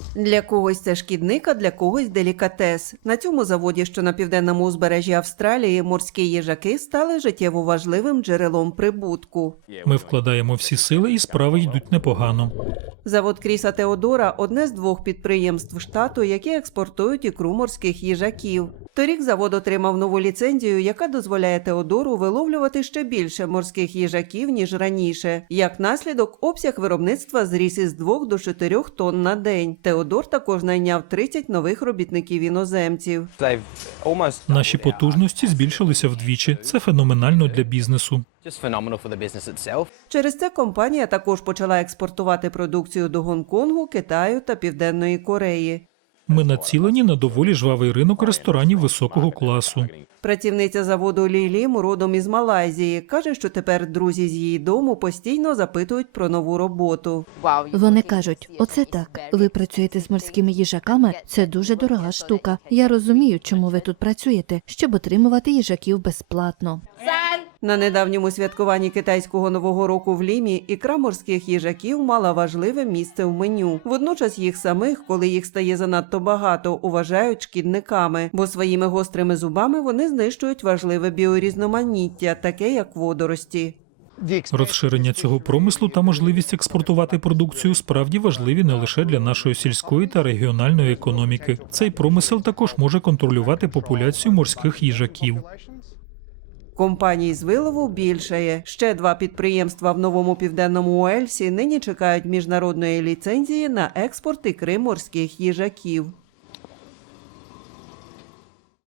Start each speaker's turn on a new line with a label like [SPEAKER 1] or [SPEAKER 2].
[SPEAKER 1] Для когось це шкідник, а для когось делікатес. На цьому заводі, що на південному узбережжі Австралії, морські їжаки стали життєво важливим джерелом прибутку.
[SPEAKER 2] Ми вкладаємо всі сили і справи йдуть непогано.
[SPEAKER 1] Завод Кріса Теодора – одне з 2 підприємств штату, які експортують ікру морських їжаків. Торік завод отримав нову ліцензію, яка дозволяє Теодору виловлювати ще більше морських їжаків, ніж раніше. Як наслідок, обсяг виробництва зріс із 2 до 4 тонн на день. Теодор також найняв 30 нових робітників-іноземців.
[SPEAKER 2] Наші потужності збільшилися вдвічі. Це феноменально для бізнесу.
[SPEAKER 1] Через це компанія також почала експортувати продукцію до Гонконгу, Китаю та Південної Кореї.
[SPEAKER 2] Ми націлені на доволі жвавий ринок ресторанів високого класу.
[SPEAKER 1] Працівниця заводу Лі Лім, родом із Малайзії, каже, що тепер друзі з її дому постійно запитують про нову роботу.
[SPEAKER 3] Вони кажуть, оце так, ви працюєте з морськими їжаками, це дуже дорога штука. Я розумію, чому ви тут працюєте, щоб отримувати їжаків безплатно.
[SPEAKER 1] На недавньому святкуванні китайського Нового року в Лімі ікра морських їжаків мала важливе місце в меню. Водночас їх самих, коли їх стає занадто багато, вважають шкідниками, бо своїми гострими зубами вони знищують важливе біорізноманіття, таке як водорості.
[SPEAKER 2] Розширення цього промислу та можливість експортувати продукцію справді важливі не лише для нашої сільської та регіональної економіки. Цей промисел також може контролювати популяцію морських їжаків.
[SPEAKER 1] Компаній з вилову більшає. Ще 2 підприємства в Новому Південному Уельсі нині чекають міжнародної ліцензії на експорт ікри морських їжаків.